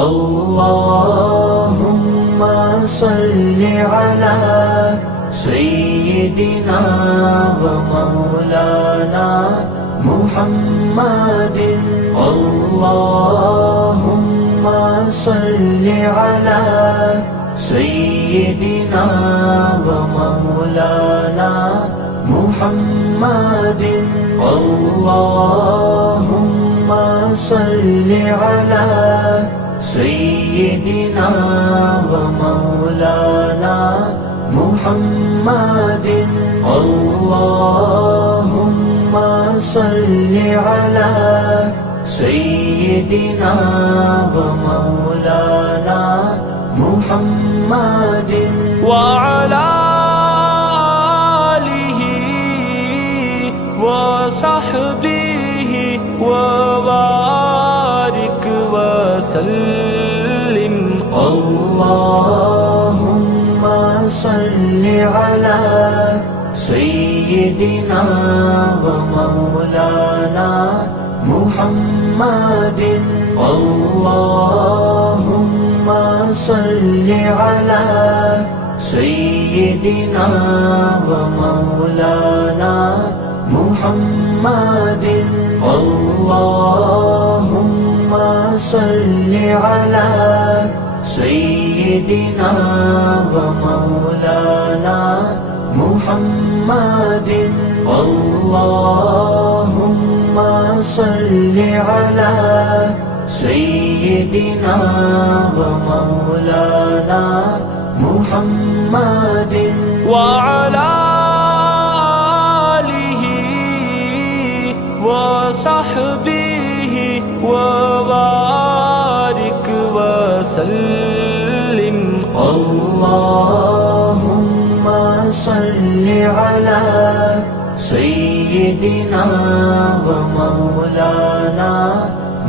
अल्लाहुम्मा सल्लि अला सय्यिदिना व मौलाना मुहम्मदिन। अल्लाहुम्मा सल्लि अला सय्यिदिना व मौलाना मुहम्मदिन। अल्लाहुम्मा सल्लि अला सय्यिदिना व मौलाना मुहम्मदिन। अल्लाहुम्मा सल्लि अला सय्यिदिना व मौलाना मुहम्मदिन व अला आलिहि व सहबिहि व बारिक व सल्लिम। अल्लाहुम्मा सल्लि अला सय्यिदिना व मौलाना मुहम्मदिन। अल्लाहुम्मा सल्लि अला सय्यिदिना व मौलाना मुहम्मदिन। अल्लाहुम्मा सल्लि अला सय्यिदिना व मौलाना मुहम्मदिन। अल्लाहुम्मा सल्लि अला सय्यिदिना व मौलाना मुहम्मदिन व अला आलिहि व सहबिहि व बारिक व सल्लिम। अल्लाहुम्मा सल्लि अला सय्यिदिना व मौलाना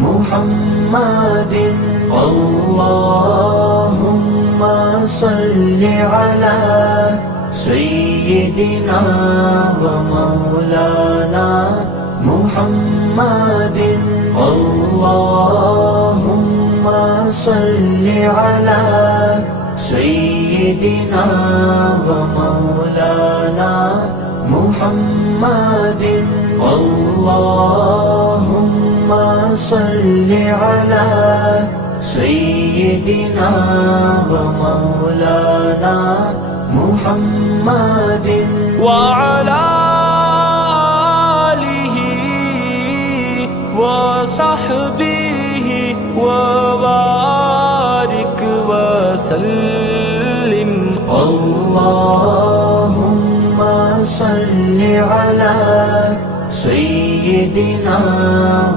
मुहम्मदिन। अल्लाहुम्मा सल्लि अला सय्यिदिना व मौलाना मुहम्मदिन। अल्लाहुम्मा सल्लि अला सय्यिदिना व मौलाना मुहम्मदिन। अल्लाहुम्मा सल्लि अला सय्यिदिना व मौलाना मुहम्मदिन व अला आलिहि व सहबिहि व बारिक व सल्लिम। अल्लाहुम्मा सल्लि अला सय्यिदिना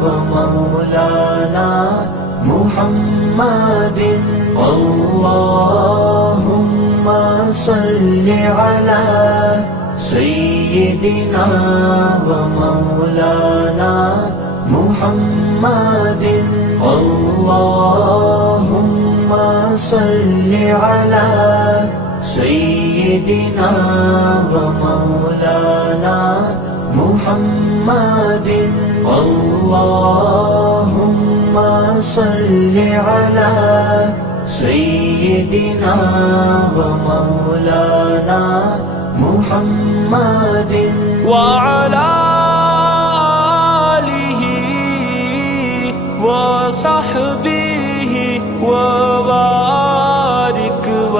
व मौलाना मुहम्मदिन। अल्लाहुम्मा सल्लि अला सय्यिदिना व मौलाना मुहम्मदिन। अल्लाहुम्मा सल्लि अला सय्यिदिना व मौलाना मुहम्मदिन। अल्लाहुम्मा सल्लि अला सय्यिदिना व मौलाना मुहम्मदिन व अला आलिहि व सहबिहि व बारिक व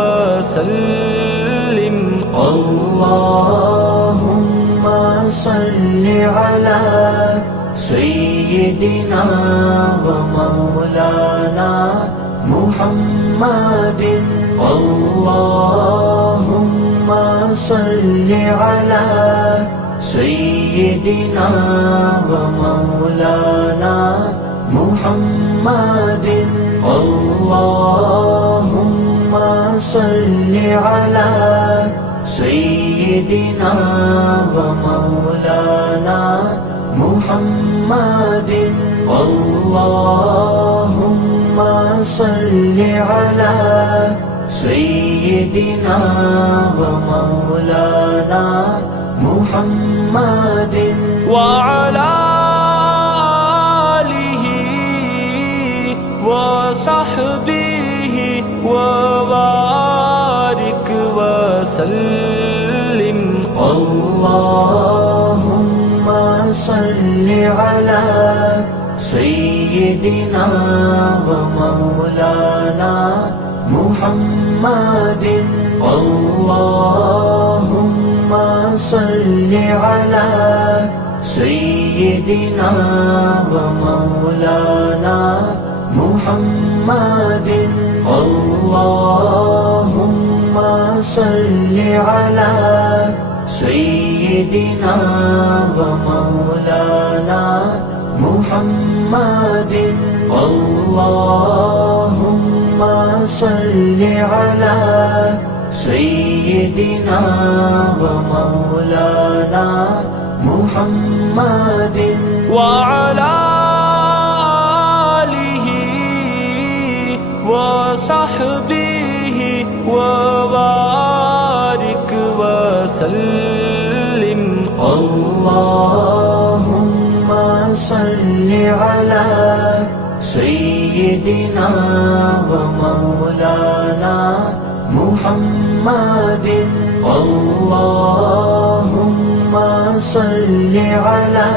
सल्लिम। अल्लाहुम्मा सल्लि अला सय्यिदिना व मौलाना मुहम्मदिन। अल्लाहुम्मा सल्लि अला सय्यिदिना व मौलाना मुहम्मदिन। अल्लाहुम्मा सल्लि अला सय्यिदिना व मौलाना मुहम्मदिन। अल्लाहुम्मा सल्लि अला सय्यिदिना व मौलाना मुहम्मदिन व अला आलिहि व वसहबिहि वबारिक वसल्लिम। अल्लाहुम्मा सल्लि अला सय्यिदिना व मौलाना मुहम्मदिन। अल्लाहुम्मा सल्लि अला सय्यिदिना व मौलाना मुहम्मदिन। अल्लाहुम्मा सल्लि अला सय्यिदिना व मौलाना मुहम्मदिन। अल्लाहुम्मा सल्लि अला सय्यिदिना व मौलाना मुहम्मदिन व अला आलिहि व सहबिहि व बारिक वसल्लिम। अल्लाहुम्मा सल्लि अला सय्यिदिना व मौलाना मुहम्मदिन। अल्लाहुम्मा सल्लि अला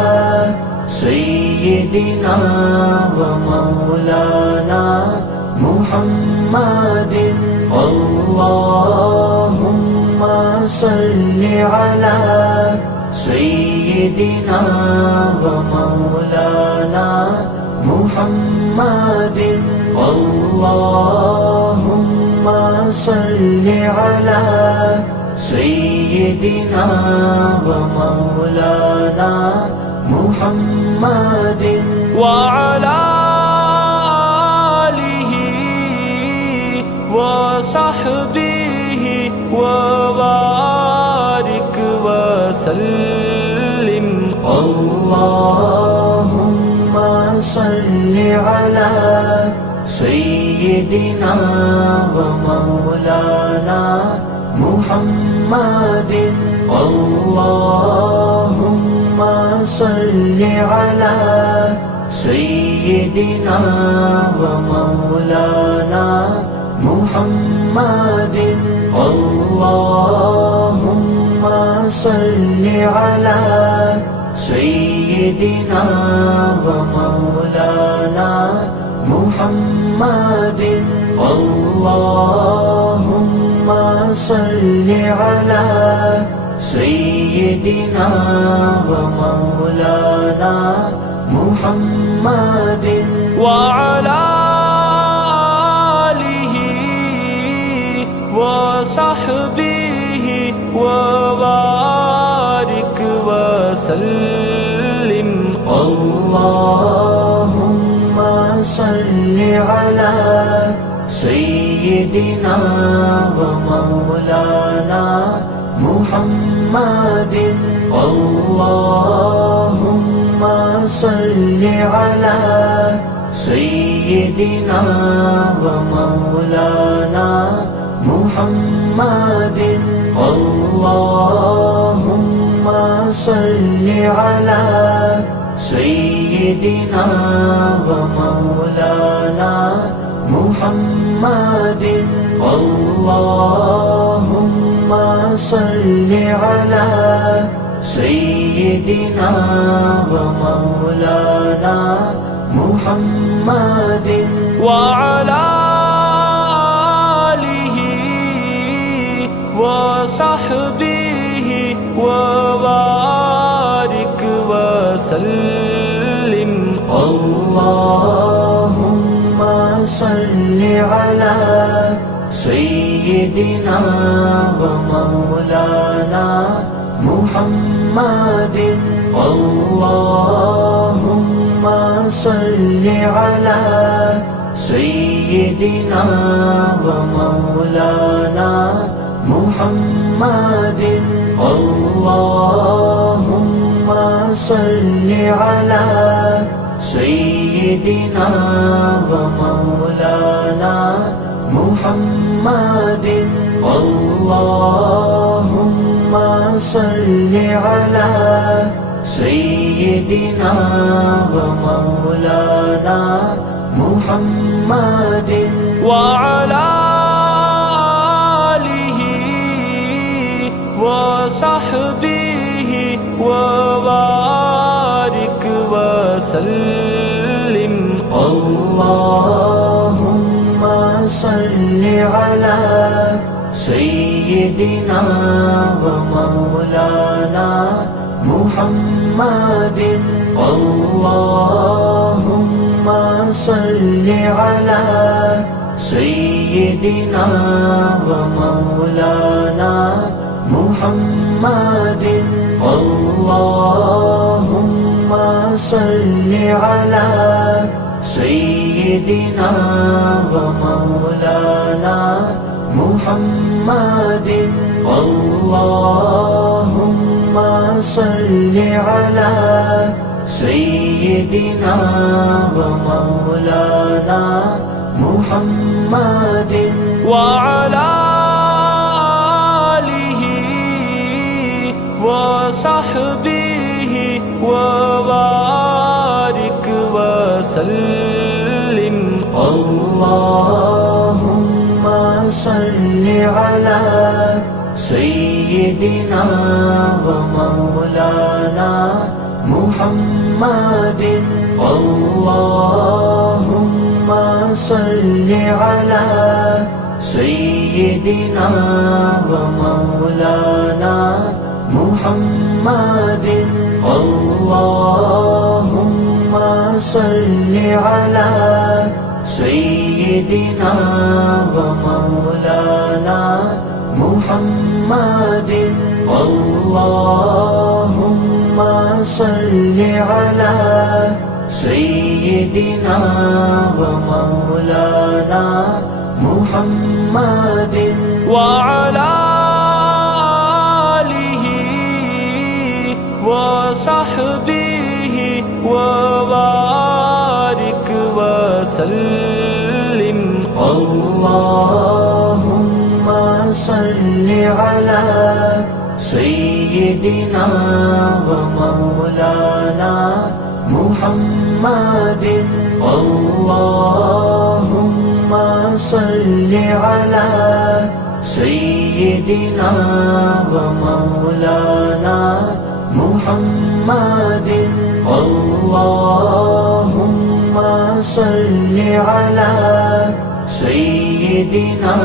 सय्यिदिना व मौलाना मुहम्मदिन। अल्लाहुम्मा सल्लि अला सय्यिदिना व मौलाना मुहम्मदिन। अल्लाहुम्मा सल्लि अला सय्यिदिना व मौलाना मुहम्मदिन व अला आलिहि व सहबिहि व बारिक वसल्लिम। अल्लाहुम्मा सल्लि अला सय्यिदिना व मौलाना मुहम्मदिन। अल्लाहुम्मा सल्लि अला सय्यिदिना व मौलाना मुहम्मदिन। अल्लाहुम्मा सल्लि अला सय्यिदिना व मौलाना मुहम्मदिन। अल्लाहुम्मा सल्लि अला सय्यिदिना व मौलाना मुहम्मदिन व अला आलिहि व सहबिहि व बारिक वसल्लिम। अल्लाहुम्मा सल्लि अला सय्यिदिना व मौलाना मुहम्मदिन। अल्लाहुम्मा सल्लि अला सय्यिदिना व मौलाना मुहम्मदिन। अल्लाहुम्मा सल्लि अला सय्यिदिना व मौलाना मुहम्मदिन। अल्लाहुम्मा सल्लि अला सय्यिदिना व मौलाना मुहम्मदिन व अला आलिहि व सहबिहि व बारिक वसल्लिम। अल्लाहुम्मा सल्लि अला सय्यिदिना व मौलाना मुहम्मदिन। अल्लाहुम्मा सल्लि अला सय्यिदिना व मौलाना मुहम्मदिन। अल्लाहुम्मा सल्लि अला सय्यिदिना व मौलाना मुहम्मदिन। अल्लाहुम्मा सल्लि अला सय्यिदिना व मौलाना محمد وعلى آله وصحبه وبارك وسلم اللهم صل على سيدنا ومولانا محمد اللهم صل على سيدنا ومولانا محمد اللهم صل على سيدنا ومولانا محمد اللهم صل على سيدنا ومولانا محمد وعلى آله وصحبه وبارك وسلم اللهم صل على سيدنا ومولانا محمد اللهم صل على سيدنا ومولانا محمد اللهم صل على سيدنا ومولانا محمد اللهم صل على سيدنا ومولانا محمد وعلى آله وصحبه وبارك وسلم اللهم صل على سيدنا ومولانا محمد اللهم صل على سيدنا ومولانا محمد اللهم صل على سيدنا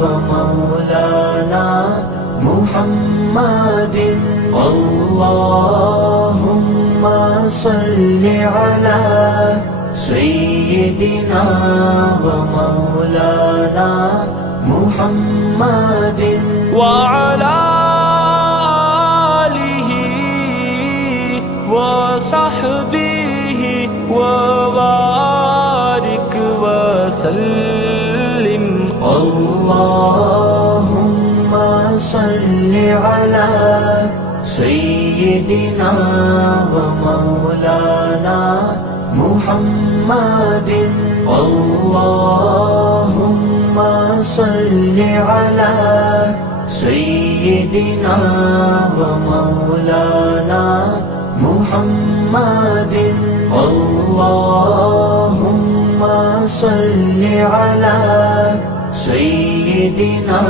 ومولانا محمد اللهم صل على سيدنا ومولانا محمد وعلى آله وصحبه وبارك وسلم اللهم صل على سيدنا ومولانا محمد اللهم صل على سيدنا ومولانا محمد اللهم صل على سيدنا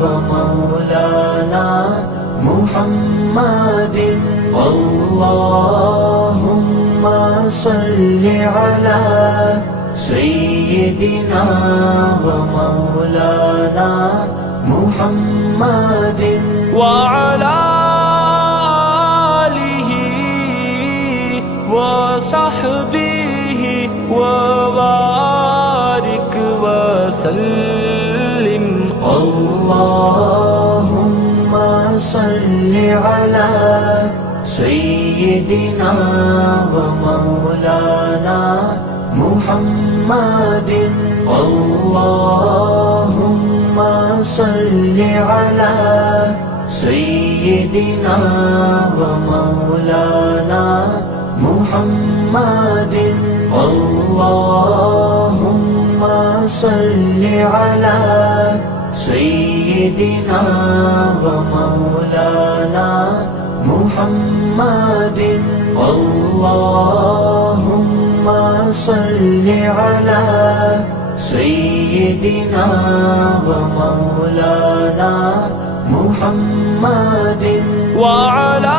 ومولانا محمد اللهم صل على سيدنا ومولانا محمد وعلى آله وصحبه وبارك وسلم اللهم صل على سيدنا ومولانا محمد اللهم صل على سيدنا ومولانا محمد اللهم صل على سيدنا ومولانا محمد اللهم صل على سيدنا ومولانا محمد وعلى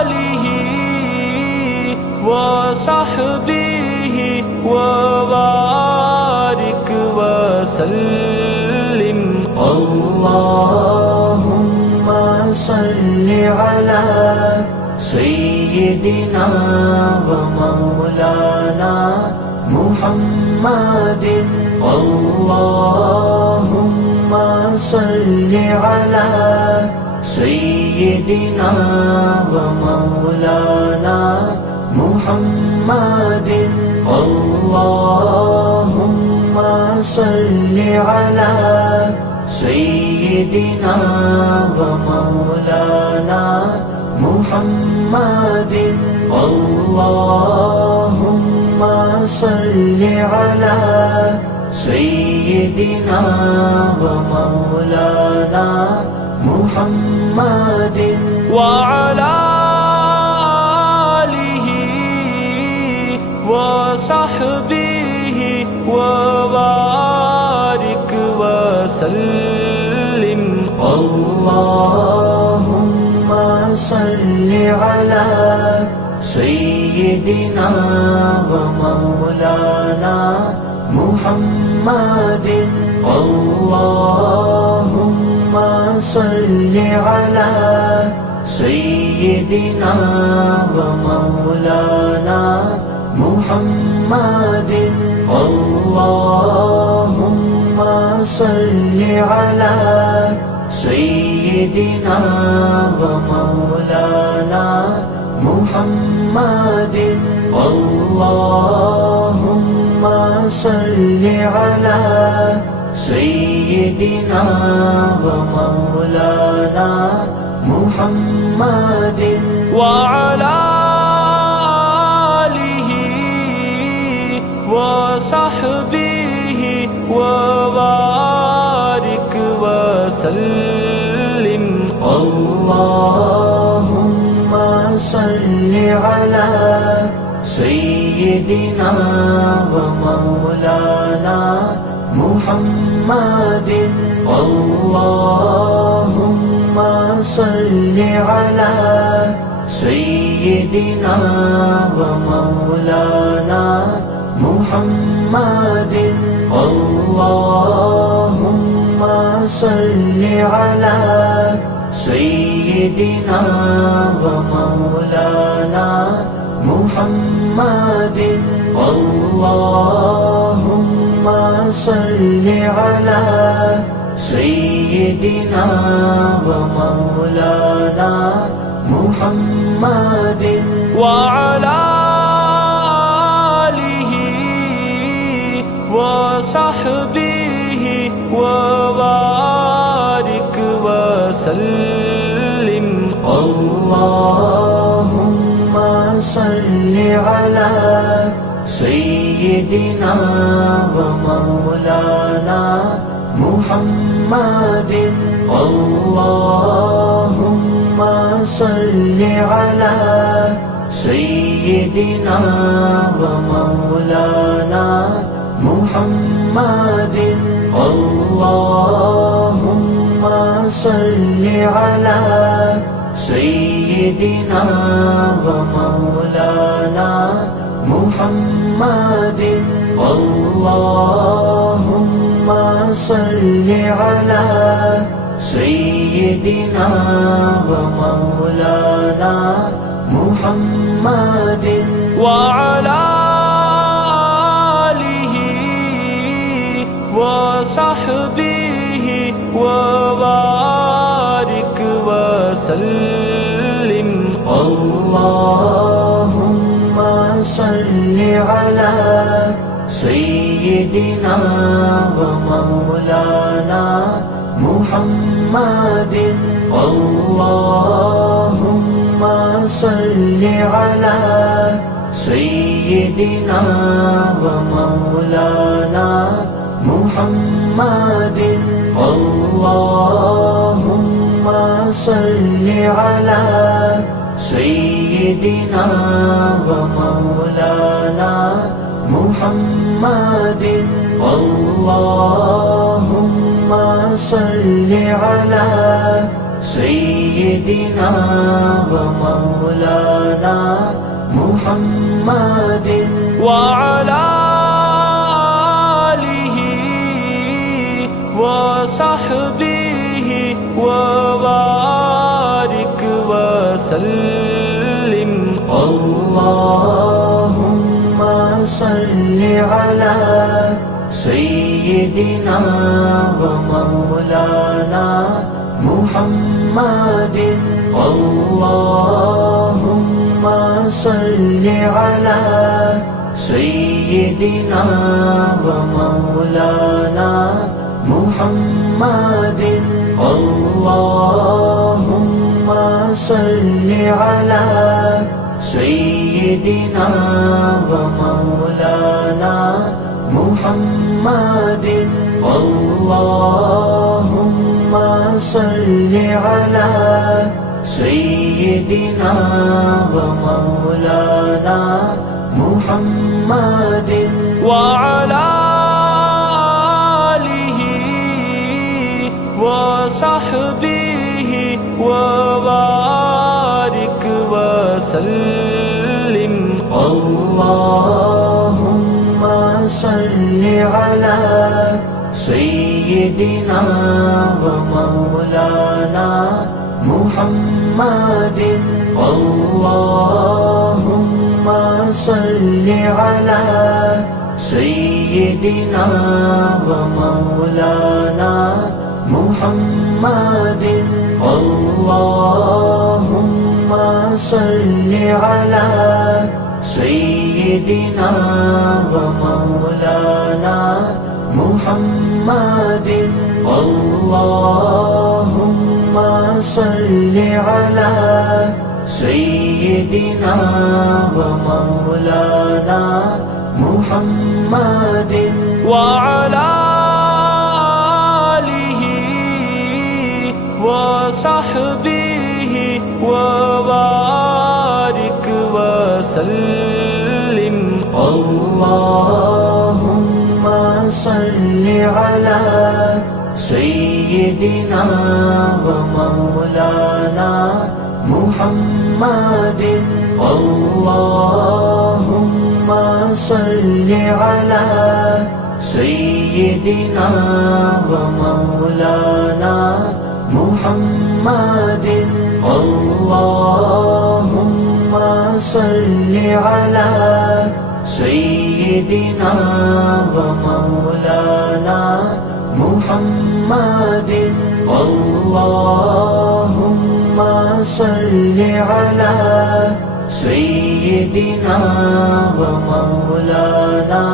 آله وصحبه وبارك وسلم اللهم صل على سيدنا ومولانا محمد اللهم صل على سيدنا ومولانا محمد اللهم صل على سيدنا ومولانا محمد اللهم صل على سيدنا ومولانا محمد وعلى آله وصحبه وبارك وسلم اللهم صل على سيدنا ومولانا محمد اللهم صل على سيدنا ومولانا محمد اللهم صل على سيدنا ومولانا محمد اللهم صل على سيدنا ومولانا محمد وعلى آله وصحبه وبارك وسلم اللهم صل على سيدنا ومولانا محمد اللهم صل على سيدنا ومولانا محمد اللهم صل على سيدنا ومولانا محمد اللهم صل على سيدنا ومولانا محمد وعلى آله وصحبه وبارك وسلم اللهم صل على سيدنا ومولانا محمد اللهم صل على سيدنا ومولانا محمد اللهم صل على سيدنا ومولانا محمد اللهم صل على سيدنا ومولانا محمد وعلى آله وصحبه وبارك وسلم اللهم صل على سيدنا ومولانا محمد اللهم صل على سيدنا ومولانا محمد اللهم صل على سيدنا ومولانا मुहम्मदिन अल्लाहुम्मा सल्लि अला सय्यिदिना व मौलाना मुहम्मदिन वअला आलिहि व सहबिहि व बारिक व सल्लिम अल्लाहुम्मा सल्लि अला सय्यिदिना व मौलाना मुहम्मदिन अल्लाहुम्मा सल्लि अला सय्यिदिना व मौलाना मुहम्मदिन अल्लाहुम्मा सल्लि अला सय्यिदिना व मौलाना मुहम्मदिन अल्लाहुम्मा सल्लि अला सय्यिदिना व मौलाना मुहम्मदिन वअला आलिहि व सहबिहि व बारिक व सल्लिम अल्लाहुम्मा सल्लि अला सय्यिदिना व मौलाना मुहम्मदिन अल्लाहुम्मा सल्लि अला सय्यिदिना व मौलाना मुहम्मदिन अल्लाहुम्मा सल्लि अला सय्यिदिना व मौलाना मुहम्मदिन अल्लाहुम्मा सल्लि अला सय्यिदिना व मौलाना मुहम्मदिन वअला आलिहि व सहबिहि व बारिक व सल्लिम अल्लाहुम्मा सल्लि अला सय्यिदिना व मौलाना मुहम्मदिन अल्लाहुम्मा सल्लि अला सय्यिदिना व मौलाना मुहम्मदिन अल्लाहुम्मा सल्लि अला सय्यिदिना व मौलाना मुहम्मदिन अल्लाहुम्मा सल्लि अला सय्यिदिना व मौलाना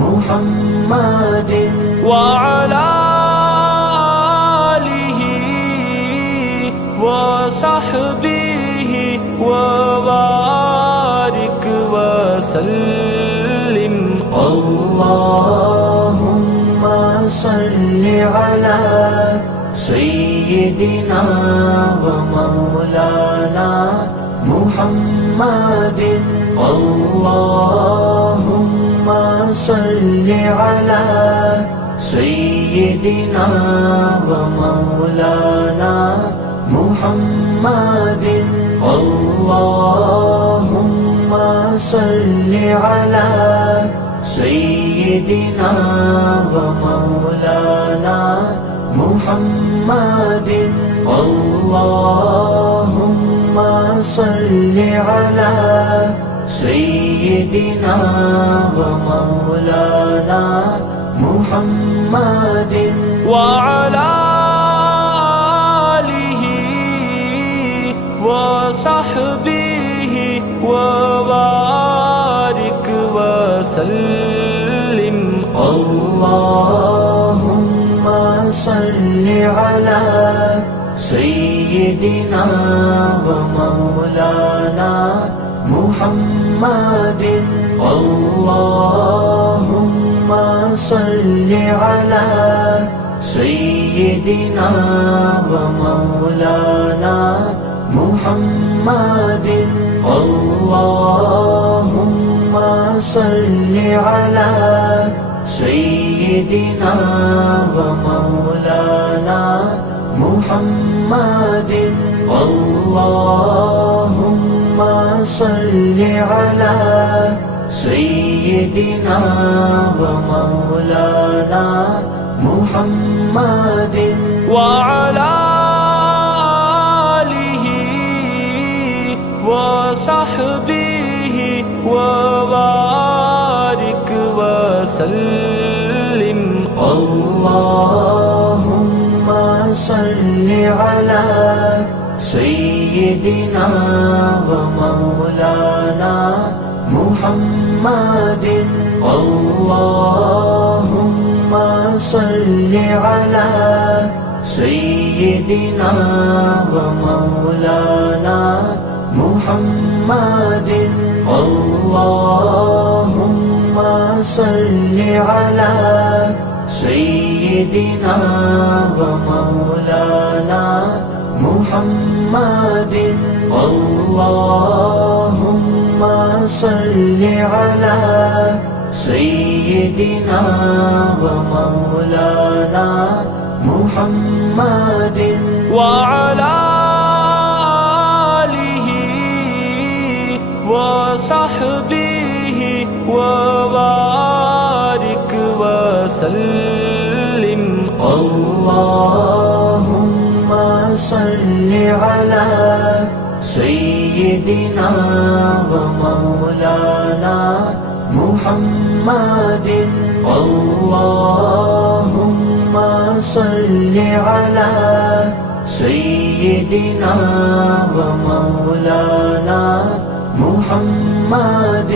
मुहम्मदिन वअला आलिहि व सहबिहि व बारिक व सल्लिम अल्लाहुम्मा सल्लि अला सय्यिदिना व मौलाना मुहम्मदिन अल्लाहुम्मा सल्लि अला सय्यिदिना व मौलाना मुहम्मदिन अल्लाहुम्मा सल्लि अला सय्यिदिना व मौलाना मुहम्मदिन अल्लाहुम्मा सल्लि अला सय्यिदिना व मौलाना मुहम्मदिन वअला आलिहि व सहबिहि व बारिक व सल्लिम अल्लाहुम्मा सल्लि अला सय्यिदिना व मौलाना मुहम्मदिन अल्लाहुम्मा सल्लि अला सय्यिदिना व मौलाना मुहम्मदिन अल्लाहुम्मा صل على سيدنا ومولانا محمد اللهم صل على سيدنا ومولانا محمد وعلى آله وصحبه وبارك وسلم اللهم صل على سيدنا ومولانا محمد اللهم صل على سيدنا ومولانا محمد اللهم صل على سيدنا ومولانا محمد اللهم صل على سيدنا ومولانا محمد وعلى آله وصحبه وبارك وسلم اللهم صل على سيدنا ومولانا محمد اللهم صل على سيدنا ومولانا محمد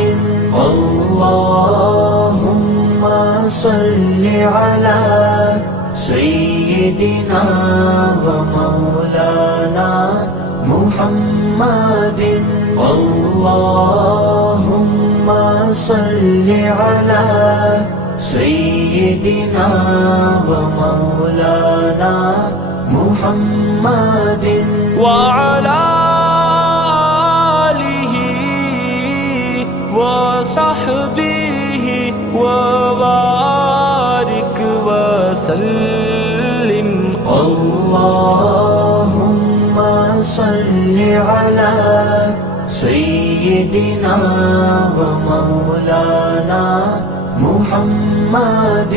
اللهم صل على سيدنا ومولانا محمد اللهم صل على سيدنا ومولانا محمد وعلى آله وصحبه وبارك وسلم اللهم صل على سيدنا ومولانا محمد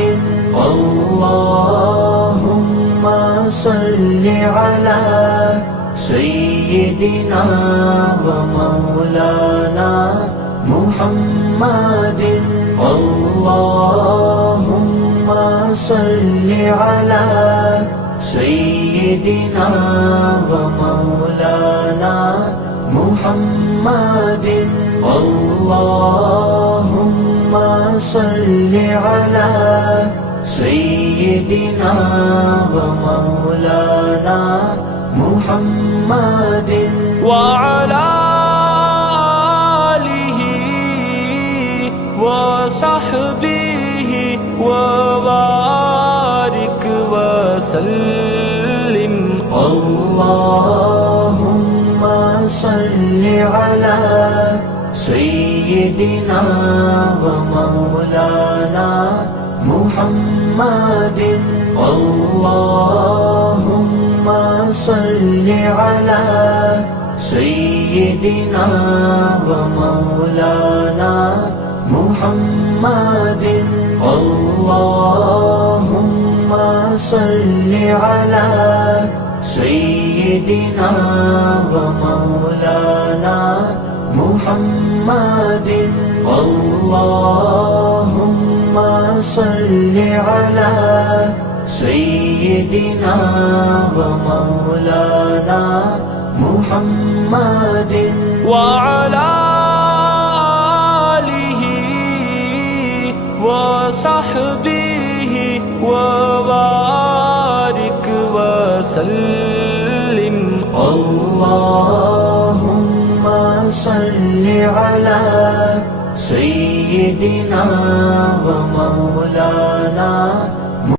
اللهم صل على سيدنا ومولانا محمد اللهم صل على سيدنا ومولانا محمد اللهم صل على سيدنا ومولانا محمد وعلى آله وصحبه وبارك وسلم اللهم صل على سيدنا ومولانا محمد اللهم صل على سيدنا ومولانا محمد اللهم صل على سيدنا ومولانا محمد اللهم صل على سيدنا ومولانا محمد وعلى آله وصحبه وبارك وسلم اللهم صل على سيدنا ومولانا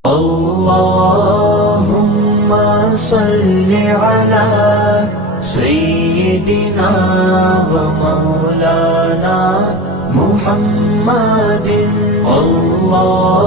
اللهم صل على سيدنا ومولانا محمد الله